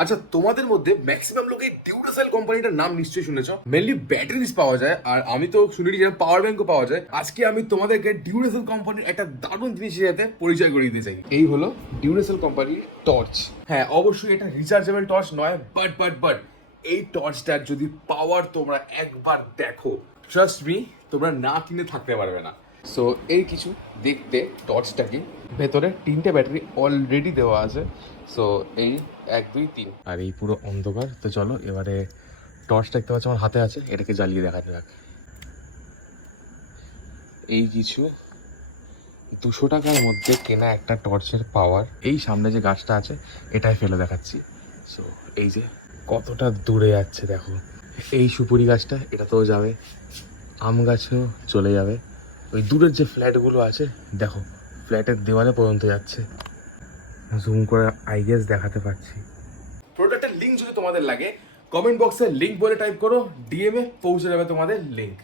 আচ্ছা, তোমাদের মধ্যে ম্যাক্সিমাম লোক এই ডিউরাসেল কোম্পানিটার নাম নিশ্চয়ই শুনেছো। মেনলি ব্যাটারিজ পাওয়া যায়, আর আমি তো শুনেছি যে পাওয়ার ব্যাংকও পাওয়া যায়। আজকে আমি তোমাদেরকে ডিউরাসেল কোম্পানির একটা দারুণ জিনিসের সাথে পরিচয় করিয়ে দিতে চাই। এই হলো ডিউরাসেল কোম্পানির টর্চ। হ্যাঁ, অবশ্যই এটা রিচার্জেবল টর্চ নয়, বাট এই টর্চটার যদি পাওয়ার তোমরা একবার দেখো, ট্রাস্ট মি, তোমরা না কিনে থাকতে পারবে না। সো এই কিছু দেখতে টর্চটাকে, ভেতরে 3টে ব্যাটারি অলরেডি দেওয়া আছে। সো এই 1 2 3, আর এই পুরো অন্ধকার। তো চলো এবারে টর্চটা দেখতে পাচ্ছ আমার হাতে আছে, এটাকে জ্বালিয়ে দেখাতে যাক। এই কিছু 200 টাকার মধ্যে কেনা একটা টর্চের পাওয়ার, এই সামনে যে গাছটা আছে এটাই ফেলে দেখাচ্ছি। সো এই যে কতটা দূরে যাচ্ছে দেখো, এই সুপুরি গাছটা এটাতেও যাবে, আম গাছেও চলে যাবে, ওই দূরের যে ফ্ল্যাটগুলো আছে দেখো, ফ্ল্যাটের দেওয়ালে পর্যন্ত যাচ্ছে। জুম করে আই গেস দেখাতে পাচ্ছি। প্রোডাক্টের লিঙ্ক যদি তোমাদের লাগে, কমেন্ট বক্সে লিঙ্ক বলে টাইপ করো, ডিএম এ পৌঁছে যাবে তোমাদের লিঙ্ক।